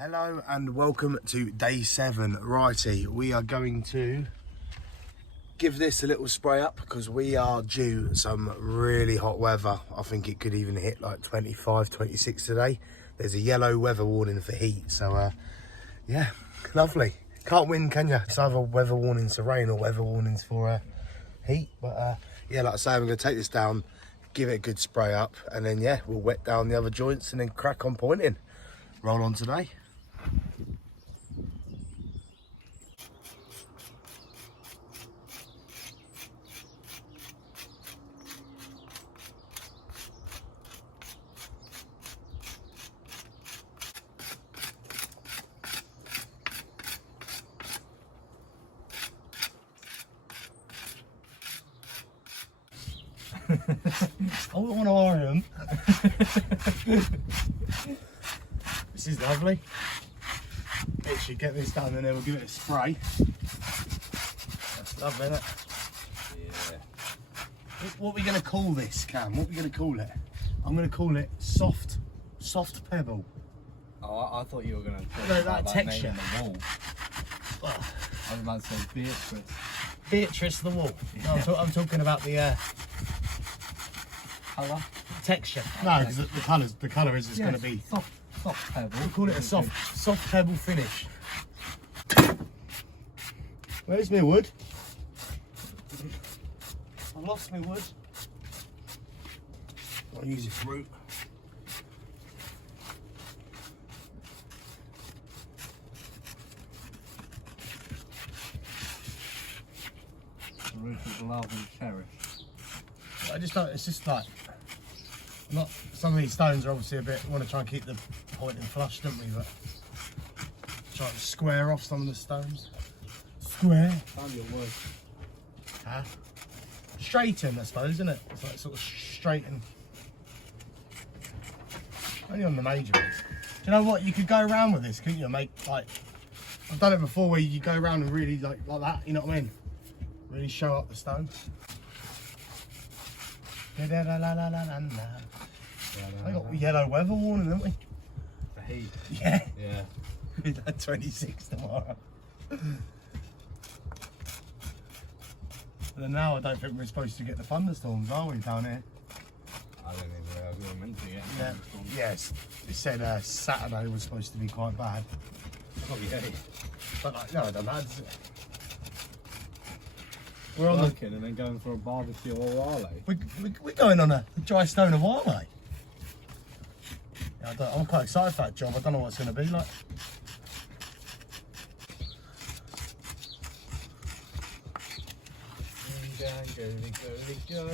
Hello and welcome to day 7. Righty, we are going to give this a little spray up because we are due some really hot weather. I think it could even hit like 25, 26 today. There's a yellow weather warning for heat, so yeah, lovely. Can't win, can you? It's either weather warnings for rain or weather warnings for heat. But yeah, like I say, I'm going to take this down, give it a good spray up, and then yeah, we'll wet down the other joints and then crack on pointing. Roll on today. I wouldn't want to hire them. This is lovely. Literally get this done and then we'll give it a spray. That's lovely, isn't it? Yeah. What are we going to call this, Cam? What are we going to call it? I'm going to call it soft pebble. Oh, I thought you were going to talk about that texture. The wall. Oh. I was about to say Beatrice. Beatrice the wall. Yeah. No, I'm talking about the colour? Texture. No, because the colour is just going to be soft pebble. We'll call it a soft pebble finish. Where's my wood? I lost my wood. I'll use this root. The root of love and cherish. I just don't, it's just like, not, some of these stones are obviously a bit, we want to try and keep the point in flush, don't we, but try to square off some of the stones. Square? Found your wood. Huh? Straighten, I suppose, isn't it? It's like sort of straighten. Only on the major ones. Do you know what, you could go around with this, couldn't you? Make like, I've done it before where you go around and really like that, you know what I mean? Really show up the stone. I got yellow weather warning, haven't we? The heat. Yeah. Yeah. We've had 26 tomorrow. And then now I don't think we're supposed to get the thunderstorms, are we, down here? I don't even know we were meant to get thunderstorms. Yes. It said Saturday was supposed to be quite bad. Oh yeah. But like, no, I don't know. We're on working and then going for a barbecue or Wale. We're going on a dry stone of Wale. Yeah, I'm quite excited for that job. I don't know what it's going to be like. Go.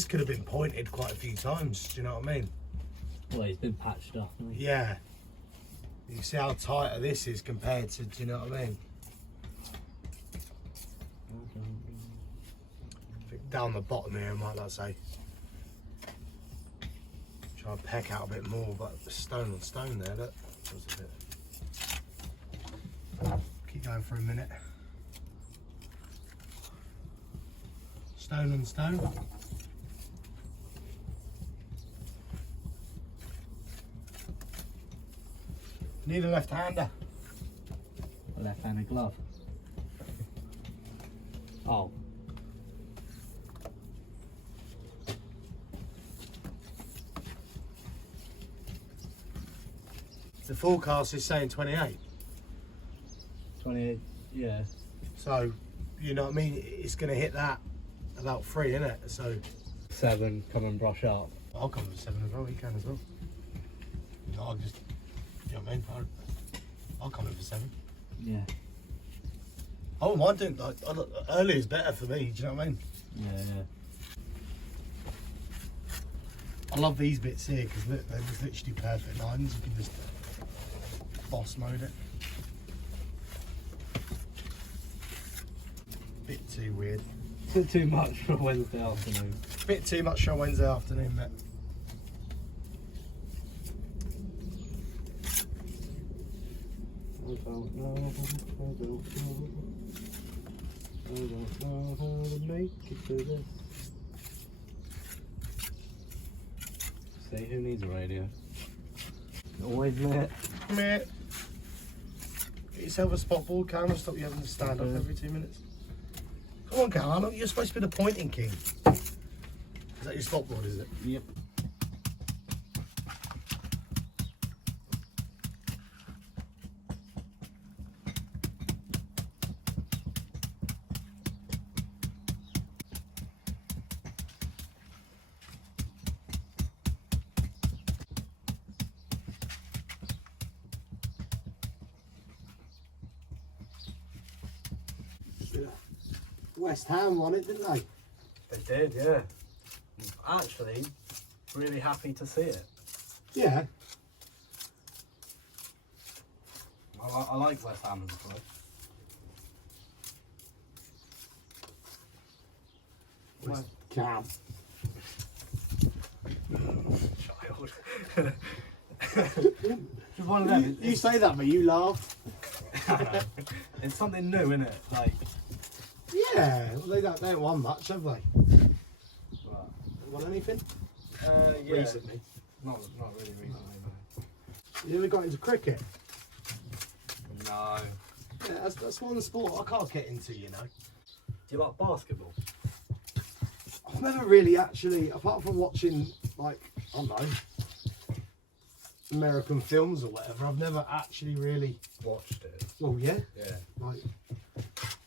This could have been pointed quite a few times, do you know what I mean? Well, he's been patched up, hasn't he? Yeah. You see how tighter this is compared to, do you know what I mean? I think down the bottom here, might I say. Try and peck out a bit more, but stone on stone there, look. Just a bit. Keep going for a minute. Stone on stone. Need a left-hander. A left-handed glove. Oh. The forecast is saying 28. 28, yeah. So, you know what I mean? It's going to hit that about 3, isn't it? So 7, come and brush up. I'll come with 7 as well. You can as well. You know, I'll just, you know what I mean? I'll come in for 7. Yeah. I wouldn't mind doing like early is better for me. Do you know what I mean? Yeah, yeah. I love these bits here because look, they're just literally perfect lines. You can just boss mode it. Bit too weird. Too much for Wednesday afternoon. Bit too much on Wednesday afternoon, but. I don't know how to make it to this. See, who needs a radio? Always lit. Meh. Get yourself a spot board, Cam. Stop you having to stand up every 2 minutes. Come on, Cam. You're supposed to be the pointing king. Is that your spot board, is it? Yep. West Ham won it, didn't they? They did, yeah. Actually, really happy to see it. Yeah. I like West Ham as a club. West Cam. Child. Just one of them. You say that, but you laugh. It's something new, isn't it? Like, Yeah. Well, they don't won much, have they? what? Won anything? Yeah. Recently. Not really recently, no. You ever got into cricket? No. Yeah, that's one sport I can't get into, you know. Do you like basketball? I've never really actually, apart from watching, like, I don't know, American films or whatever, I've never actually really Watched it. Well, yeah. Yeah. Like,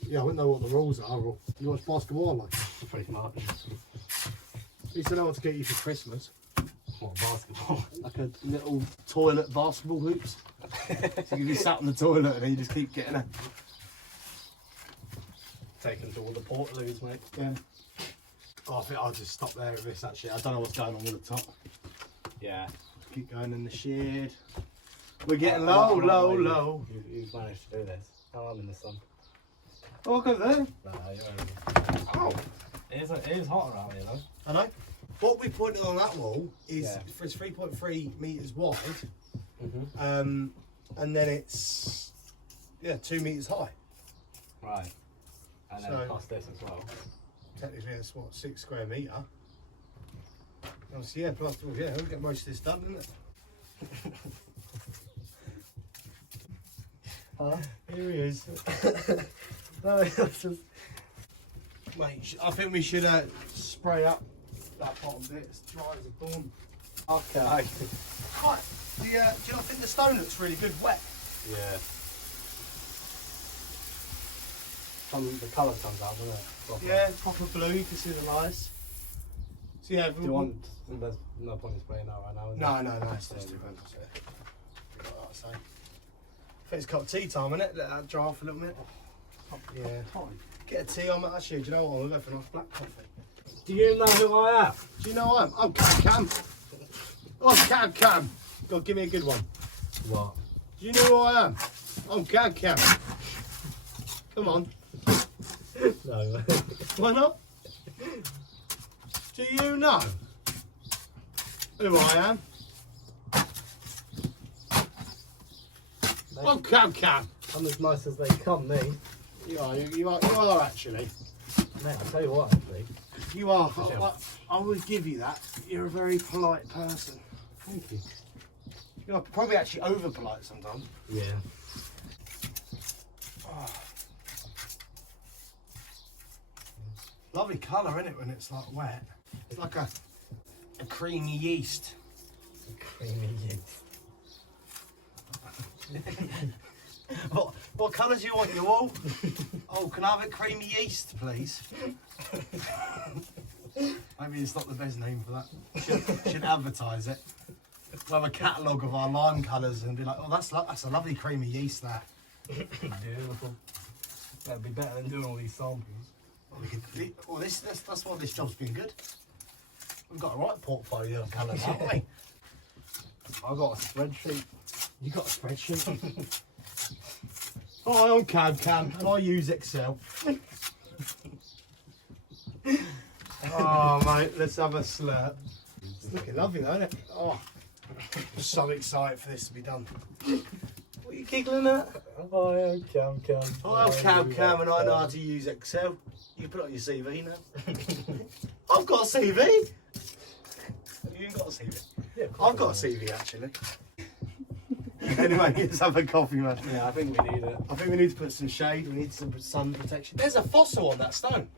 yeah, I wouldn't know what the rules are. Or you watch basketball, like. Pretty much. I used to know what to get you for Christmas. What, basketball? Like a little toilet basketball hoops. So you just sat on the toilet and then you just keep getting it. Taken to all the Portaloos, mate. Yeah. Oh, I think I'll just stop there at this actually. I don't know what's going on with the top. Yeah. Keep going in the shed. We're getting low. You've managed to do this. Oh, I'm in the sun. Oh, I'll go there. No, you're Oh. It is hot around here, though. I know. What we pointed on that wall is Yeah. it's 3.3 metres wide. Mm-hmm. And then it's 2 metres high. Right. And then So- plus this as well. Technically, it's what, 6 square metre. Obviously, yeah, plus, well, yeah, we'll get most of this done, isn't it? Huh? Here he is. No, it's just... Mate, I think we should spray up that bottom bit as dry as a dawn. Okay. Right. Do you not think the stone looks really good wet? Yeah. The colour comes out, doesn't it? Proper. Yeah, proper blue, you can see the lights. So yeah, Do you want... There's no point in spraying that right now, is No, it's just too bad. Like I say. I think it's cup of tea time, isn't it? Let that dry off a little bit. Yeah. Time. Get a tea on that, actually. Do you know what? I'll go for a nice black coffee. Do you know who I am? Do you know who I am? I'm Cam. Oh, Cam. Go, give me a good one. What? Do you know who I am? I'm Cam. Come on. No. Why not? Do you know who I am? I'm Cam. I'm as nice as they come, me. You are actually. Mate, I'll tell you what, actually. You are. I would give you that. You're a very polite person. Thank you. You're probably actually over polite sometimes. Yeah. Oh. Lovely colour, isn't it, when it's like wet? It's like a creamy yeast. Creamy yeast. What colour do you want, you all? Oh, can I have a creamy yeast, please? Maybe it's not the best name for that. Should advertise it. We'll have a catalogue of our lime colours and be like, oh, that's a lovely creamy yeast, that. Beautiful. That'd be better than doing all these samples. Well, that's why this job's been good. We've got a right portfolio of colours, haven't we? I've got a spreadsheet. You got a spreadsheet? Hi, I'm Cam, and I use Excel. Oh, mate, let's have a slurp. It's looking lovely, though, isn't it? Oh, I'm so excited for this to be done. What are you giggling at? Hi, I'm Cam. I'm Cam, and I know how to use Excel. You put it on your CV now. I've got a CV. You ain't got a CV. Yeah, I've got a CV, actually. Anyway, let's have a coffee, man. Yeah, I think we need it. I think we need to put some shade, we need some sun protection. There's a fossil on that stone.